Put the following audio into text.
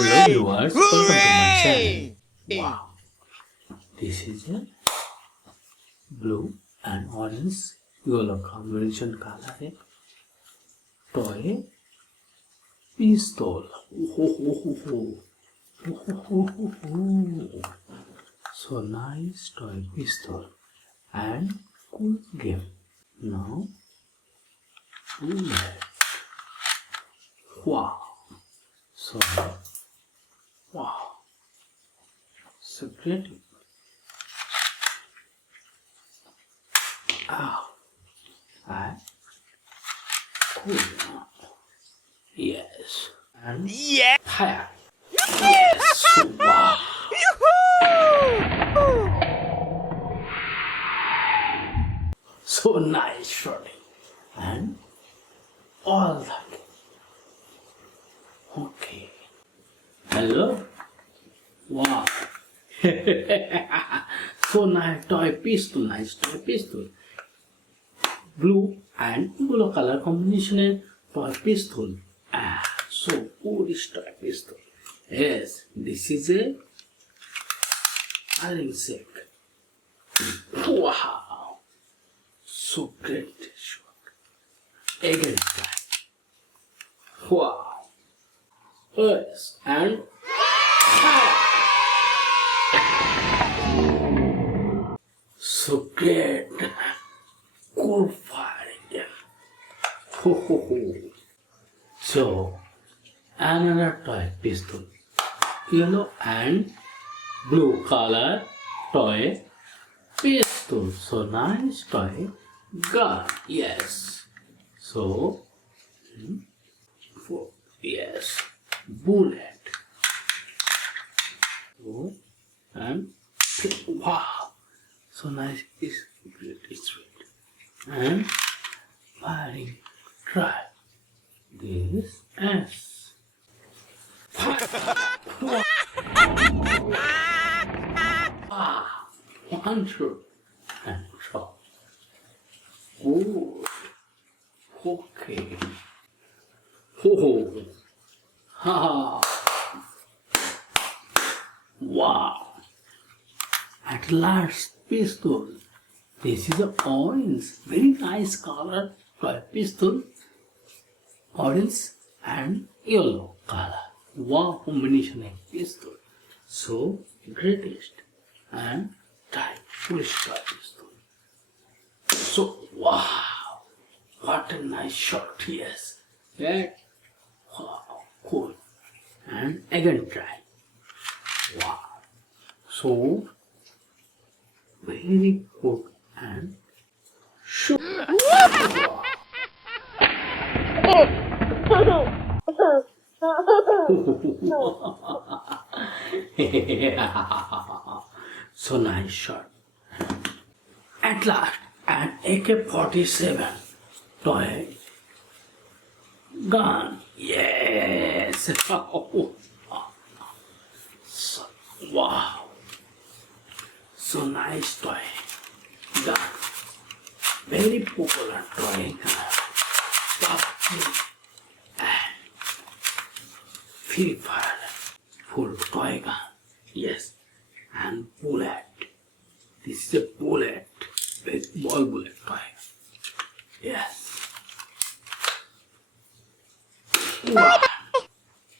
Hello viewers, welcome to my channel. Wow, this is a blue and orange yellow combination color toy pistol. So nice toy pistol and cool game. Now, bullet. Wow. So, wow. So creative. And cool. Yes. And fire. Yes. Wow. So nice shooting. And all that. Okay. Hello. Wow. So nice toy pistol, nice toy pistol. Blue and yellow color combination toy pistol. So Polish toy pistol. Yes, this is a iron sack. Wow. So great shot. Again try. Wow. Yes, and so great. Cool firing. Ho ho ho. So another toy pistol. Yellow and blue color toy pistol. So nice toy gun. Yes. So yes. Bullet. So, and wow. So nice. It's great. It's great. And firing. Try this S. One shot and drop. Oh, okay. Oh, ha! Wow! At last, pistol. This is a orange, very nice color toy pistol. Orange and yellow color. Wow, combination of pistol. So greatest and type Polish toy pistol. So wow, what a nice shot! Yes, that wow, cool. And again try. Wow, so very good and shoot. Wow. So nice shot. At last, an AK-47 toy gun. Yes. So, wow. So nice toy gun. Very popular toy gun. PUBG and Free Fire full toy gun. Yes. And bullet. This is a bullet. Big ball bullet toy. Yes. Wow.